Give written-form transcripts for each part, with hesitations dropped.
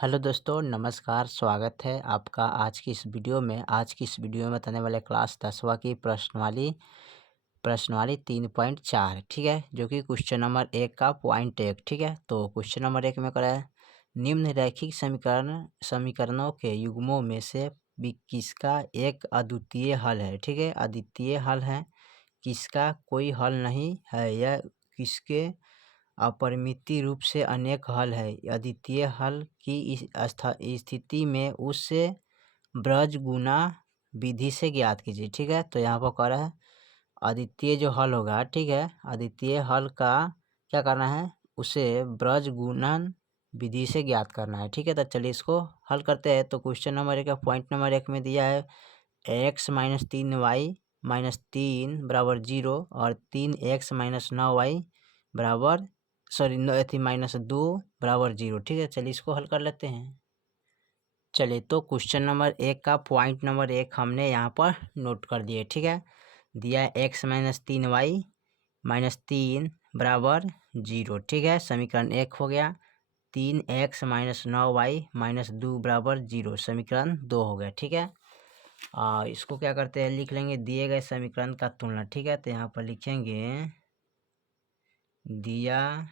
Hello दोस्तों, नमस्कार। स्वागत है आपका आज की इस वीडियो में। आज की इस वीडियो में बताने वाले क्लास 10वीं की प्रश्नवाली 3.4, ठीक है, जो कि क्वेश्चन नंबर 1 का पॉइंट 1, ठीक है। तो क्वेश्चन नंबर 1 में करा है, निम्न रैखिक समीकरणों के युग्मों में से किसका एक अद्वितीय हल है, ठीक है। अद्वितीय हल है, किसका कोई हल नहीं है, या किसके अपरिमित रूप से अनेक हल है। अद्वितीय हल की इस स्थिति में उस ब्रज गुना विधि से ज्ञात कीजिए, ठीक है। तो यहाँ पर कह रहा है अद्वितीय जो हल होगा, ठीक है, अद्वितीय हल का क्या करना है, उसे ब्रज गुणन विधि से ज्ञात करना है, ठीक है। तो चलिए इसको हल करते हैं। तो क्वेश्चन नंबर 1 का पॉइंट नंबर 1 में दिया है x-3y-3 बराबर 0 और 3x-9y बराबर -2 बराबर 0, ठीक है। चलिए इसको हल कर लेते हैं। चलिए तो क्वेश्चन नंबर 1 का पॉइंट नंबर 1 हमने यहाँ पर नोट कर दिए, ठीक है। दिया है x-3y-3 बराबर 0, ठीक है। समीकरण 1 हो गया। 3x-9y-2 बराबर 0, समीकरण 2 हो गया, ठीक है। इसको क्या करते हैं, लिख लेंगे दिए गए समीकरण का तुलना, ठीक है। तो यहाँ पर लिखेंगे दिया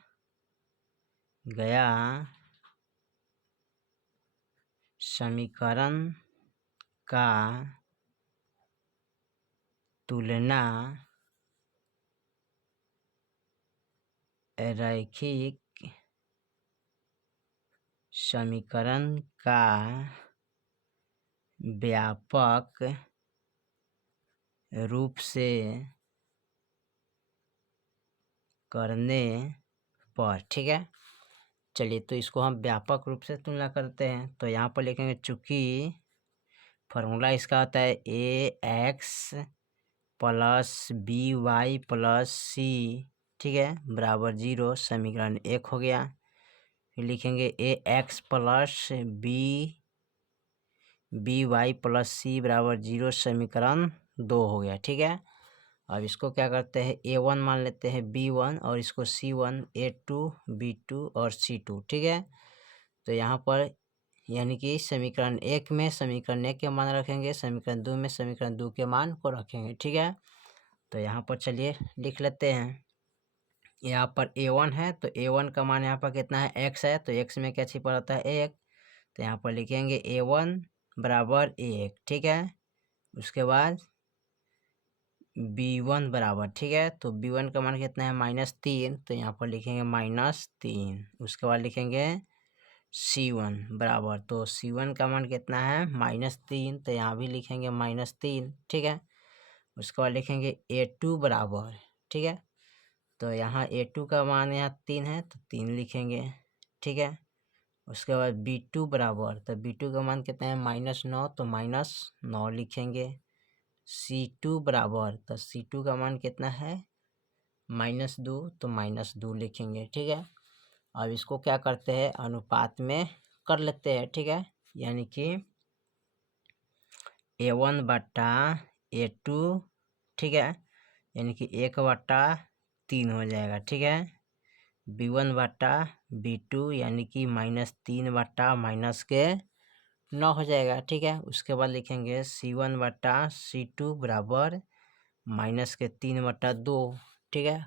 गया समीकरण का तुलना रैखिक समीकरण का व्यापक रूप से करने पर, ठीक है। चलिए तो इसको हम व्यापक रूप से तुलना करते हैं। तो यहाँ पर लिखेंगे, चूँकि फार्मूला इसका होता है ax plus by plus c, ठीक है, बराबर 0, समीकरण 1 हो गया। फिर लिखेंगे ax plus by plus c बराबर 0, समीकरण 2 हो गया, ठीक है। अब इसको क्या करते हैं, a1 मान लेते हैं b1 और इसको c1, a2 b2 और c2, ठीक है। तो यहाँ पर यानी कि समीकरण 1 में समीकरण 1 के मान रखेंगे, समीकरण 2 में समीकरण 2 के मान को रखेंगे, ठीक है। तो यहाँ पर चलिए लिख लेते हैं। यहाँ पर a1 है तो a1 का मान यहाँ पर कितना है, x है, तो x में क्या छिपा रहता है, 1। तो यहाँ पर लिखेंगे a1 बराबर 1, ठीक है। उसके बाद b1 बराबर, ठीक है, तो b1 का मान कितना है, -3, तो यहाँ पर लिखेंगे -3। उसके बाद लिखेंगे c1 बराबर, तो c1 का मान कितना है, -3, तो यहाँ भी लिखेंगे -3, ठीक है। उसके बाद लिखेंगे a2 बराबर, ठीक है। तो यहाँ a2 का मान यहाँ 3 है तो 3 लिखेंगे, ठीक है। उसके बाद b2 बराबर, तो b2 का मान कितना है, -9, तो -9 लिखेंगे। c2 बराबर, तो c2 का मान कितना है, -2, तो -2 लिखेंगे, ठीक है। अब इसको क्या करते हैं, अनुपात में कर लेते हैं, ठीक है। यानी कि a1 बटा a2, ठीक है, यानी कि 1/3 हो जाएगा, ठीक है। b1 बटा b2 यानी कि -3 बटा -9 हो जाएगा, ठीक है। उसके बाद लिखेंगे c1 बटा c2 बराबर -3/2, ठीक है।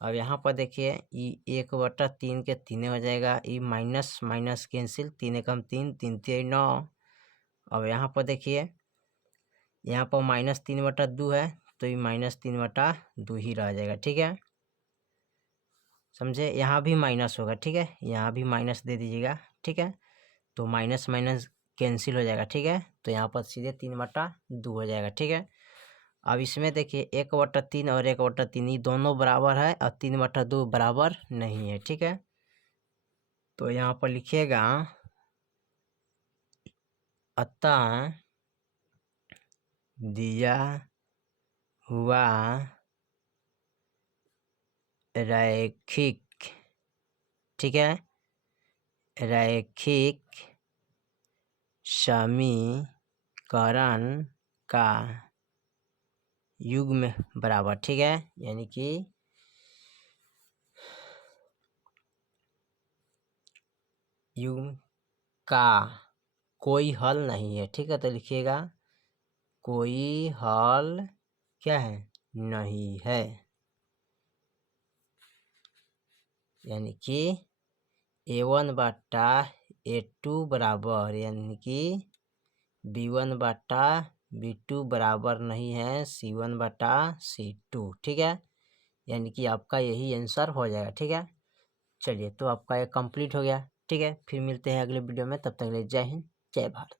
अब यहाँ पर देखिए ये 1/3 के 3 हो जाएगा, ये माइनस माइनस कैंसिल, 3 एकम 3, 3 3 9। अब यहाँ पर देखिए यहाँ पर -3/2 है तो ये -3/2 ही रह जाएगा, ठीक है, समझे। यहाँ भी माइनस होगा, ठीक है, यहाँ भी माइनस दे दीजिएगा, ठीक है। तो माइनस माइनस कैंसिल हो जाएगा, ठीक है। तो यहाँ पर सीधे 3/2 हो जाएगा, ठीक है। अब इसमें देखिए 1/3 और 1/3 ये दोनों बराबर है और 3/2 बराबर नहीं है, ठीक है। तो यहाँ पर लिखिएगा, अतः दिया हुआ रैखिक, ठीक है, रैखिक समीकरण का युग्म बराबर, ठीक है, यानी कि युग्म का कोई हल नहीं है, ठीक है। तो लिखिएगा कोई हल क्या है, नहीं है, यानी कि A1/A2 बराबर, यानी कि B1/B2 बराबर नहीं है C1/C2, ठीक है। यानी कि आपका यही आंसर हो जाएगा, ठीक है। चलिए, तो आपका ये कंप्लीट हो गया, ठीक है। फिर मिलते हैं अगले वीडियो में, तब तक के लिए जय हिंद, जय भारत।